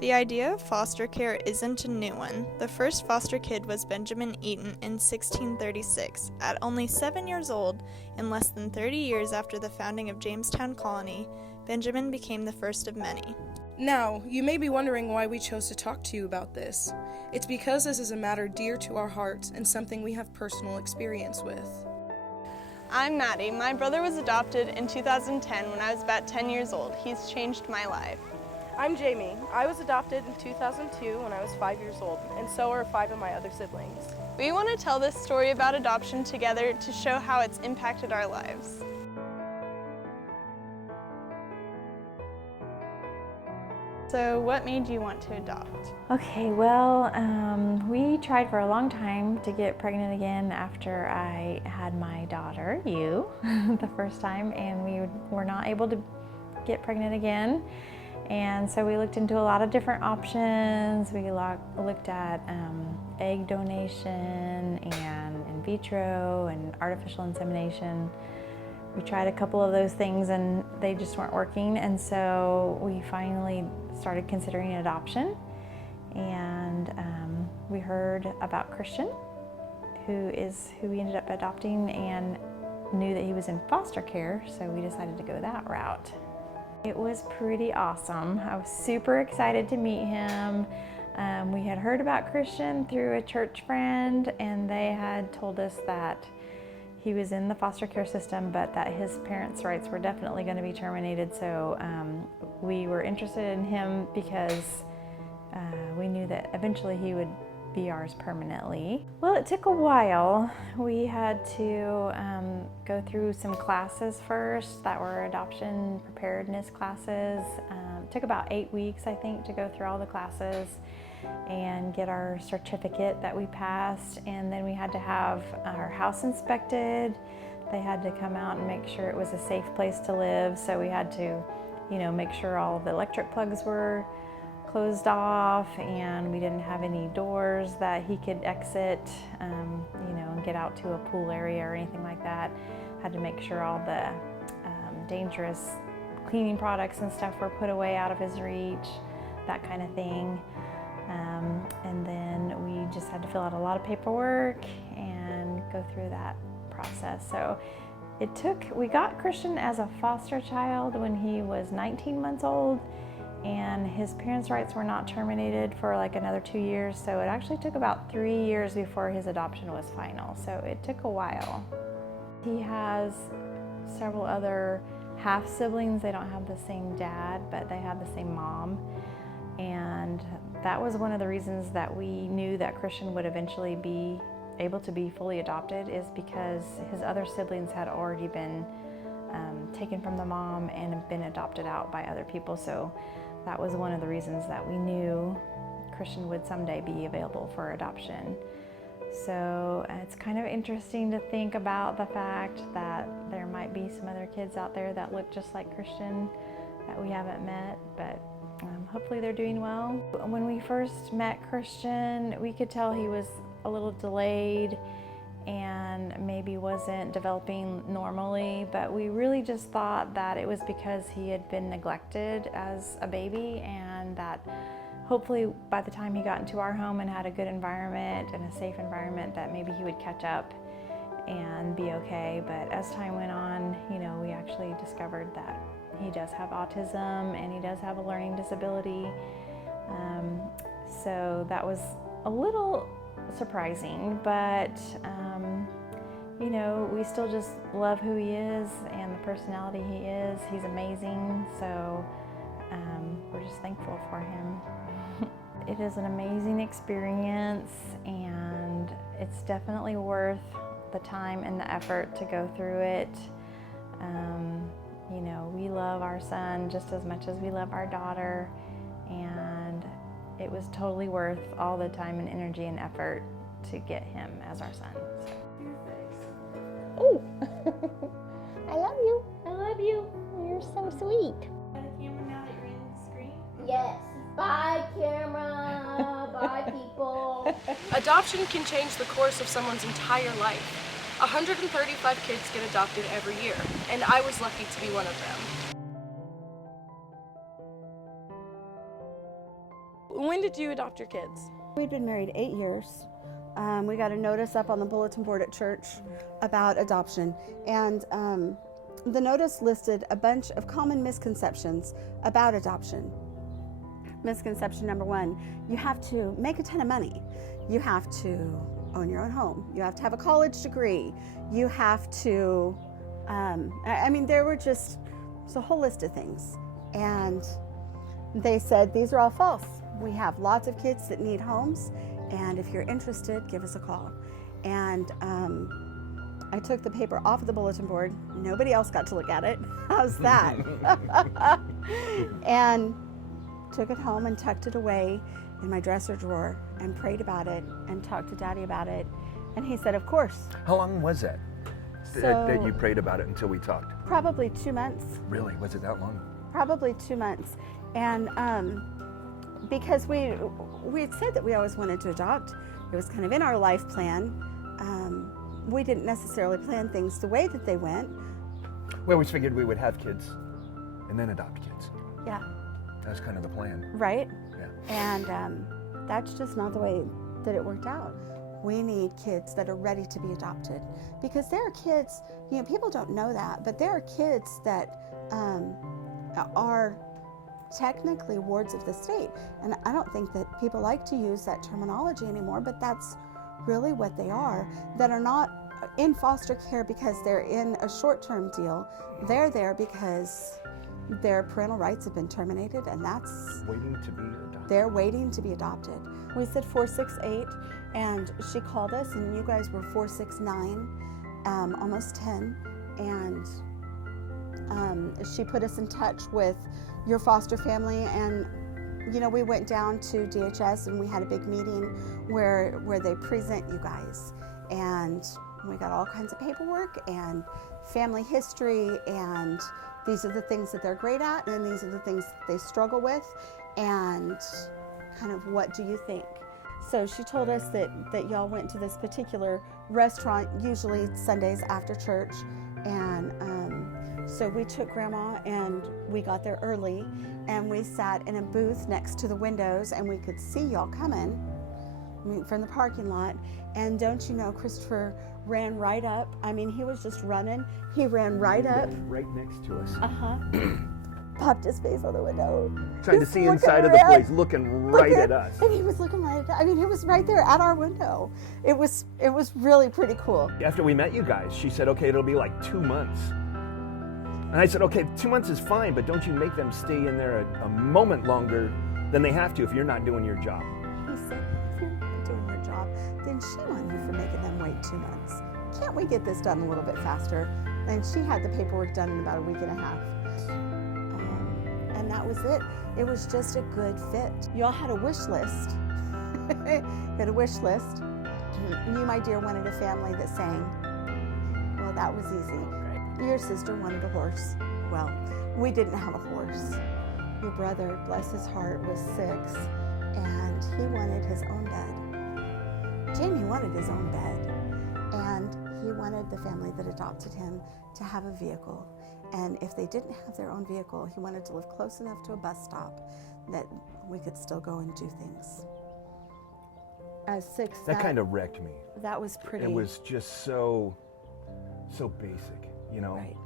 The idea of foster care isn't a new one. The first foster kid was Benjamin Eaton in 1636. At only 7 years old, and less than 30 years after the founding of Jamestown Colony, Benjamin became the first of many. Now, you may be wondering why we chose to talk to you about this. It's because this is a matter dear to our hearts and something we have personal experience with. I'm Madi. My brother was adopted in 2010 when I was about 10 years old. He's changed my life. I'm Jamie. I was adopted in 2002 when I was 5 years old, and so are 5 of my other siblings. We want to tell this story about adoption together to show how it's impacted our lives. So what made you want to adopt? Okay, well, we tried for a long time to get pregnant again after I had my daughter, the first time, and we were not able to get pregnant again. And so we looked into a lot of different options. We looked at egg donation and in vitro and artificial insemination. We tried a couple of those things and they just weren't working. And so we finally started considering adoption. And we heard about Christian, who we ended up adopting, and knew that he was in foster care. So we decided to go that route. It was pretty awesome. I was super excited to meet him. We had heard about Christian through a church friend, and they had told us that he was in the foster care system, but that his parents' rights were definitely going to be terminated. So we were interested in him because we knew that eventually he would be ours permanently. Well, it took a while. We had to go through some classes first that were adoption preparedness classes. It took about 8 weeks, I think, to go through all the classes and get our certificate that we passed. And then we had to have our house inspected. They had to come out and make sure it was a safe place to live. So we had to, make sure all of the electric plugs were closed off, and we didn't have any doors that he could exit, and get out to a pool area or anything like that. Had to make sure all the dangerous cleaning products and stuff were put away out of his reach, that kind of thing. And then we just had to fill out a lot of paperwork and go through that process. So we got Christian as a foster child when he was 19 months old, and his parents' rights were not terminated for like another 2 years. So it actually took about 3 years before his adoption was final. So it took a while. He has several other half siblings. They don't have the same dad, but they have the same mom. And that was one of the reasons that we knew that Christian would eventually be able to be fully adopted, is because his other siblings had already been taken from the mom and been adopted out by other people. So that was one of the reasons that we knew Christian would someday be available for adoption. So it's kind of interesting to think about the fact that there might be some other kids out there that look just like Christian that we haven't met, but hopefully they're doing well. When we first met Christian, we could tell he was a little delayed and maybe wasn't developing normally, but we really just thought that it was because he had been neglected as a baby, and that hopefully by the time he got into our home and had a good environment and a safe environment, that maybe he would catch up and be okay. But as time went on, we actually discovered that he does have autism and he does have a learning disability. So that was a little surprising, but we still just love who he is and the personality he is. He's amazing, so we're just thankful for him. It is an amazing experience, and it's definitely worth the time and the effort to go through it. We love our son just as much as we love our daughter, and it was totally worth all the time and energy and effort to get him as our son. Oh, I love you. I love you. You're so sweet. Got a camera now that you're in the screen? Yes. Bye, camera. Bye, people. Adoption can change the course of someone's entire life. 135 kids get adopted every year, and I was lucky to be one of them. When did you adopt your kids? We'd been married 8 years. We got a notice up on the bulletin board at church about adoption, and the notice listed a bunch of common misconceptions about adoption. Misconception number 1, you have to make a ton of money. You have to own your own home. You have to have a college degree. You have to, there were just a whole list of things. And they said, these are all false. We have lots of kids that need homes, and if you're interested, give us a call. And I took the paper off of the bulletin board. Nobody else got to look at it. How's that? And took it home and tucked it away in my dresser drawer and prayed about it and talked to Daddy about it. And he said, of course. How long was that that you prayed about it until we talked? Probably 2 months. Really? Was it that long? Probably 2 months. And because we had said that we always wanted to adopt, it was kind of in our life plan. We didn't necessarily plan things the way that they went. We always figured we would have kids and then adopt kids. Yeah. That's kind of the plan. Right? Yeah. And that's just not the way that it worked out. We need kids that are ready to be adopted, because there are kids, people don't know that, but there are kids that are technically wards of the state. And I don't think that people like to use that terminology anymore, but that's really what they are, that are not in foster care because they're in a short-term deal. They're there because their parental rights have been terminated, and that's Waiting to be adopted. they're waiting to be adopted. We said 468, and she called us, and you guys were 469, almost 10, and she put us in touch with your foster family. And we went down to DHS and we had a big meeting where they present you guys, and we got all kinds of paperwork and family history, and these are the things that they're great at, and these are the things that they struggle with, and kind of what do you think? So she told us that y'all went to this particular restaurant, usually Sundays after church, and so we took Grandma and we got there early, and we sat in a booth next to the windows, and we could see y'all coming from the parking lot. And don't you know, Christopher ran right up. He was just running. He ran right up. Right next to us. Popped his face on the window. Trying to Just see looking inside of the around, place, looking right at us. And he was looking right at us. He was right there at our window. It was really pretty cool. After we met you guys, she said, okay, it'll be like 2 months. And I said, okay, 2 months is fine, but don't you make them stay in there a moment longer than they have to if you're not doing your job. He said, if you're not doing your job, then shame on you for making them wait 2 months. Can't we get this done a little bit faster? And she had the paperwork done in about a week and a half. And that was it. It was just a good fit. Y'all had a wish list. Had a wish list. You, my dear, wanted a family that sang. Well, that was easy. Your sister wanted a horse. Well, we didn't have a horse. Your brother, bless his heart, was 6, and he wanted his own bed. Jamie wanted his own bed, and he wanted the family that adopted him to have a vehicle. And if they didn't have their own vehicle, he wanted to live close enough to a bus stop that we could still go and do things. As 6, That kind of wrecked me. that was pretty. It was just so basic, Right.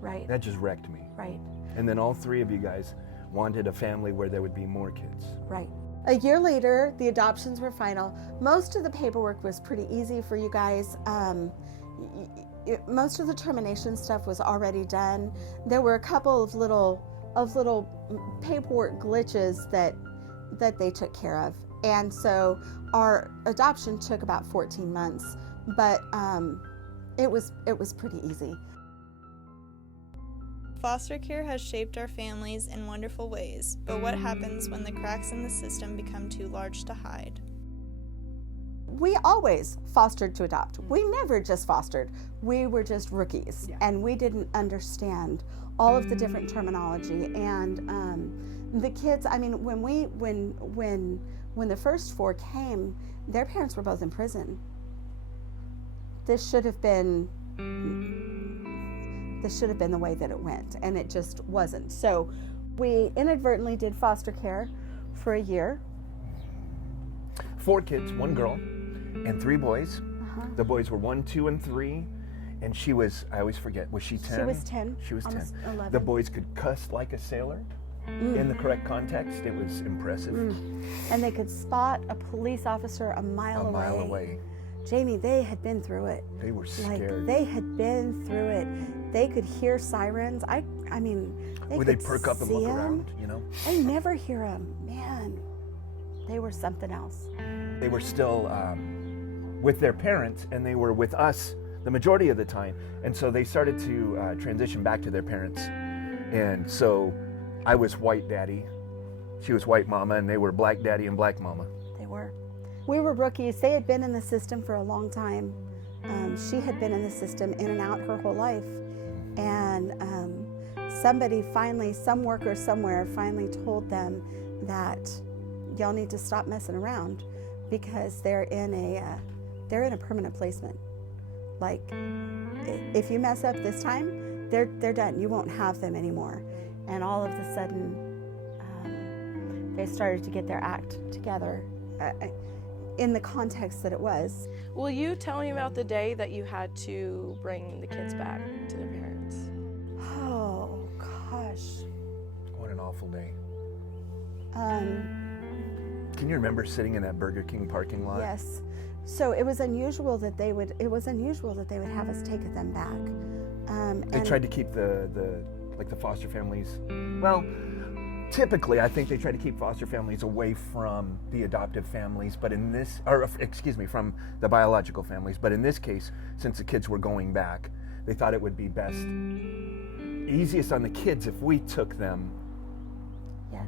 Right. That just wrecked me. Right. And then all 3 of you guys wanted a family where there would be more kids. Right. A year later, the adoptions were final. Most of the paperwork was pretty easy for you guys. Most of the termination stuff was already done. There were a couple of little paperwork glitches that they took care of, and so our adoption took about 14 months. But it was pretty easy. Foster care has shaped our families in wonderful ways, but what happens when the cracks in the system become too large to hide? We always fostered to adopt. We never just fostered. We were just rookies, and we didn't understand all of the different terminology. And the kids, when the first 4 came, their parents were both in prison. This should have been the way that it went, and it just wasn't. So we inadvertently did foster care for a year 4 kids, 1 girl, and 3 boys. The boys were 1, 2, and 3. And she was, I always forget, was she 10? She was 10. She was 10. Almost 11. The boys could cuss like a sailor in the correct context. It was impressive. And they could spot a police officer a mile away. Jamie, they had been through it. They were scared. Like, they had been through it. They could hear sirens. I mean, they Would could they perk up and look around, you know? I never hear them. Man, they were something else. They were still with their parents, and they were with us the majority of the time. And so they started to transition back to their parents. And so I was white daddy, she was white mama, and they were black daddy and black mama. They were. We were rookies. They had been in the system for a long time. She had been in the system in and out her whole life. And somebody finally, some worker somewhere finally told them that y'all need to stop messing around because they're in a permanent placement. Like, if you mess up this time, they're done. You won't have them anymore. And all of a sudden, they started to get their act together in the context that it was. Will you tell me about the day that you had to bring the kids back to their parents? Oh, gosh. What an awful day. Can you remember sitting in that Burger King parking lot? Yes. So it was unusual that they would have us take them back. They tried to keep the foster families, well, typically I think they try to keep foster families away from the adoptive families, but in this, from the biological families, but in this case, since the kids were going back, they thought it would be easiest on the kids if we took them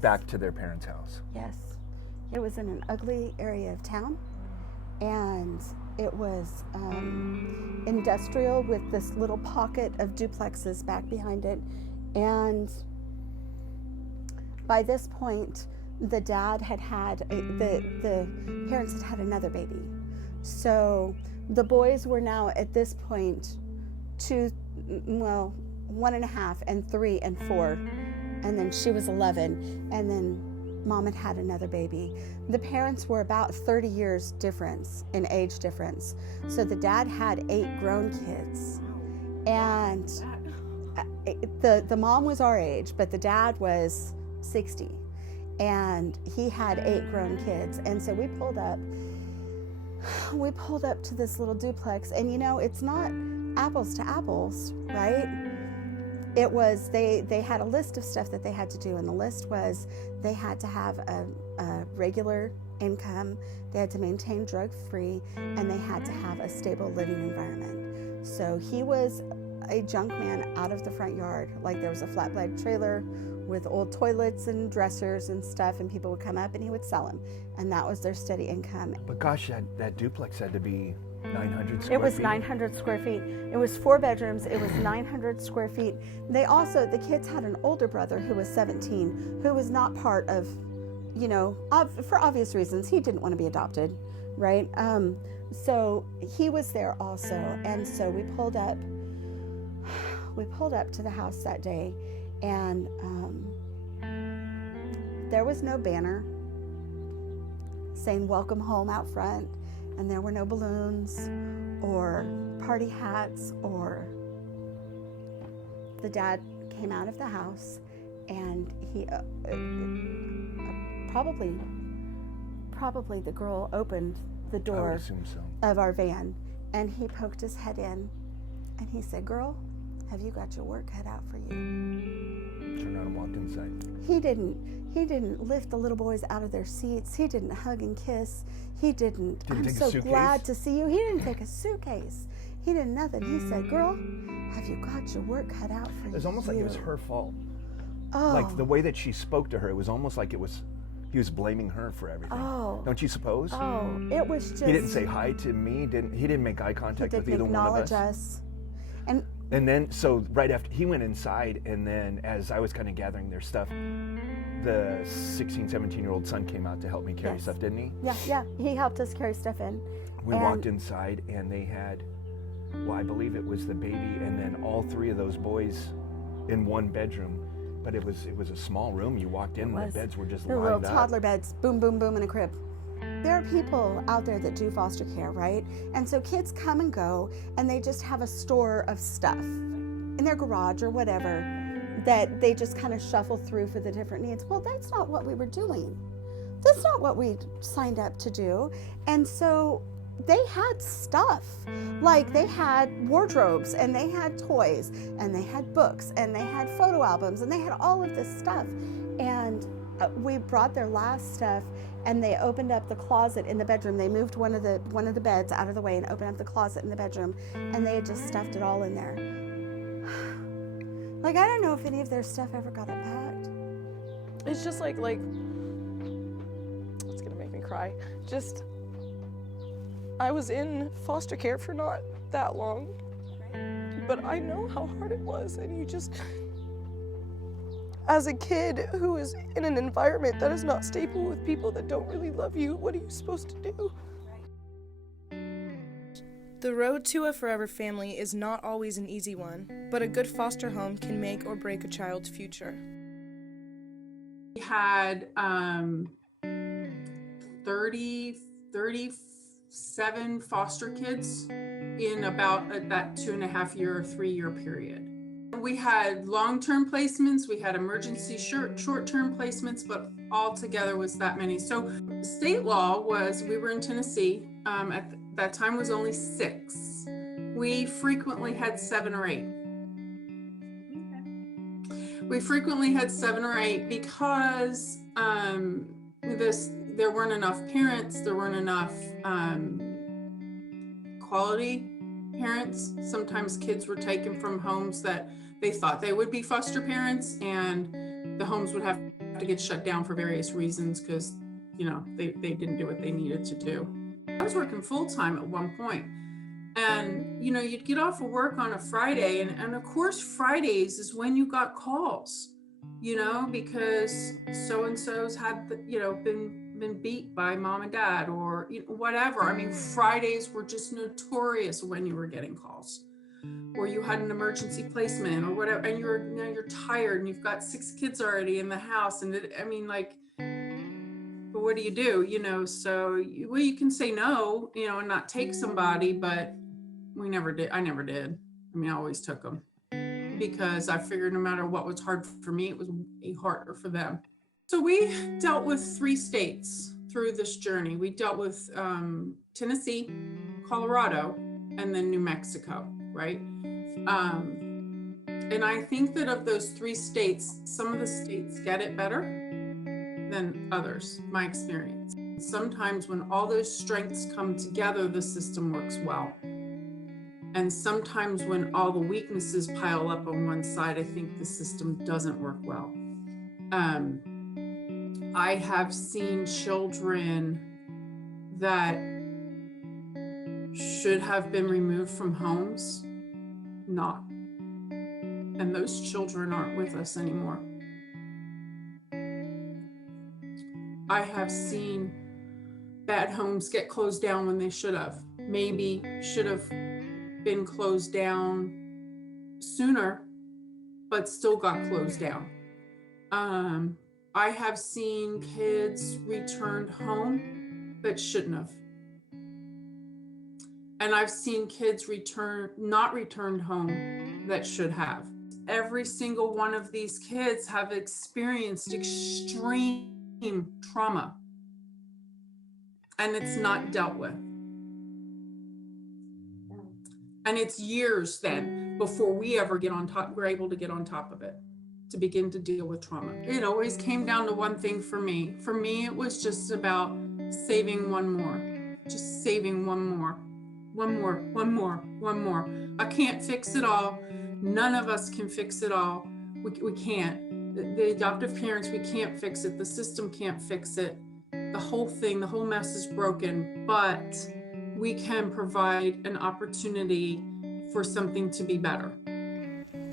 back to their parents' house. Yes. It was in an ugly area of town, and it was industrial with this little pocket of duplexes back behind it. And by this point, the dad the parents had had another baby. So the boys were now at this point 1.5 and 3 and 4. And then she was 11. And then Mom had had another baby. The parents were about 30 years difference in age difference. So the dad had 8 grown kids. And the mom was our age, but the dad was 60. And he had 8 grown kids. And so we pulled up to this little duplex, and it's not apples to apples, right? It was, they had a list of stuff that they had to do, and the list was they had to have a regular income, they had to maintain drug-free, and they had to have a stable living environment. So he was a junk man out of the front yard. Like, there was a flatbed trailer with old toilets and dressers and stuff, and people would come up and he would sell them, and that was their steady income. But gosh, that duplex had to be 900 square feet. It was 900 square feet. It was 4 bedrooms. It was 900 square feet. The kids had an older brother who was 17, who was not part of, for obvious reasons, he didn't want to be adopted, right? So he was there also. And so we pulled up to the house that day, and there was no banner saying welcome home out front. And there were no balloons or party hats, or the dad came out of the house, and he probably the girl opened the door I would assume so. of our van, and he poked his head in, and he said, "Girl, have you got your work cut out for you?" Turned around and walked inside. He didn't lift the little boys out of their seats. He didn't hug and kiss. He didn't I'm take a so suitcase? glad to see you. He didn't take a suitcase. He did nothing. He said, "Girl, have you got your work cut out for you?" It was almost like it was her fault. Oh. Like the way that she spoke to her, it was almost like he was blaming her for everything. Oh. Don't you suppose? Oh, it was just. He didn't say hi to me. He didn't make eye contact with either one of us. Acknowledge us. And then, so right after he went inside, and then as I was kind of gathering their stuff, the 16, 17-year-old son came out to help me carry stuff, didn't he? Yeah. He helped us carry stuff in. We walked inside, and they had, I believe it was the baby, and then all 3 of those boys in one bedroom. But it was a small room. You walked in, and the beds were just They're lined little up. toddler beds, boom, boom, boom, in a crib. There are people out there that do foster care, right? And so kids come and go, and they just have a store of stuff in their garage or whatever that they just kind of shuffle through for the different needs. Well, that's not what we were doing. That's not what we signed up to do. And so they had stuff. Like they had wardrobes, and they had toys, and they had books, and they had photo albums, and they had all of this stuff. And we brought their last stuff, and they opened up the closet in the bedroom. They moved one of the beds out of the way and opened up the closet in the bedroom, and they had just stuffed it all in there. Like, I don't know if any of their stuff ever got unpacked. It's just like it's gonna make me cry. Just, I was in foster care for not that long, but I know how hard it was, and you just, as a kid who is in an environment that is not stable with people that don't really love you, what are you supposed to do? The road to a forever family is not always an easy one, but a good foster home can make or break a child's future. We had 37 foster kids in about that 2.5-year or 3-year period. We had long-term placements, we had emergency short-term placements, but all together was that many. So state law was, we were in Tennessee, at that time was only 6. We frequently had 7 or 8. We frequently had 7 or 8 because there weren't enough parents, there weren't enough quality parents. Sometimes kids were taken from homes that they thought they would be foster parents, and the homes would have to get shut down for various reasons because, you know, they didn't do what they needed to do. I was working full-time at one point, and, you know, you'd get off of work on a Friday, and of course Fridays is when you got calls, you know, because so-and-so's had, been beat by mom and dad, or, you know, whatever. I mean, Fridays were just notorious when you were getting calls, or you had an emergency placement or whatever, and you're tired and you've got 6 kids already in the house, and but what do you do, you know? So you can say no, you know, and not take somebody, but we never did. I never did. I mean, I always took them because I figured no matter what was hard for me, it was way harder for them. So we dealt with 3 states through this journey. We dealt with Tennessee, Colorado, and then New Mexico, right? And I think that of those 3 states, some of the states get it better than others, my experience. Sometimes when all those strengths come together, the system works well. And sometimes when all the weaknesses pile up on one side, I think the system doesn't work well. I have seen children that should have been removed from homes, not. And those children aren't with us anymore. I have seen bad homes get closed down when they should have. Maybe should have been closed down sooner, but still got closed down. I have seen kids returned home that shouldn't have. And I've seen kids not returned home that should have. Every single one of these kids have experienced extreme trauma, and it's not dealt with. And it's years then before we ever we're able to get on top of it, to begin to deal with trauma. It always came down to one thing for me. For me, it was just about saving one more, just saving one more. I can't fix it all. None of us can fix it all. We can't. The adoptive parents, we can't fix it. The system can't fix it. The whole mess is broken, but we can provide an opportunity for something to be better.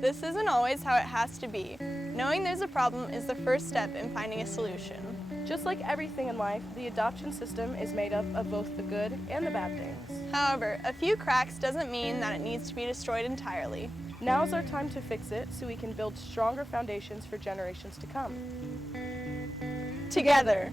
This isn't always how it has to be. Knowing there's a problem is the first step in finding a solution. Just like everything in life, the adoption system is made up of both the good and the bad things. However, a few cracks doesn't mean that it needs to be destroyed entirely. Now's our time to fix it so we can build stronger foundations for generations to come. Together.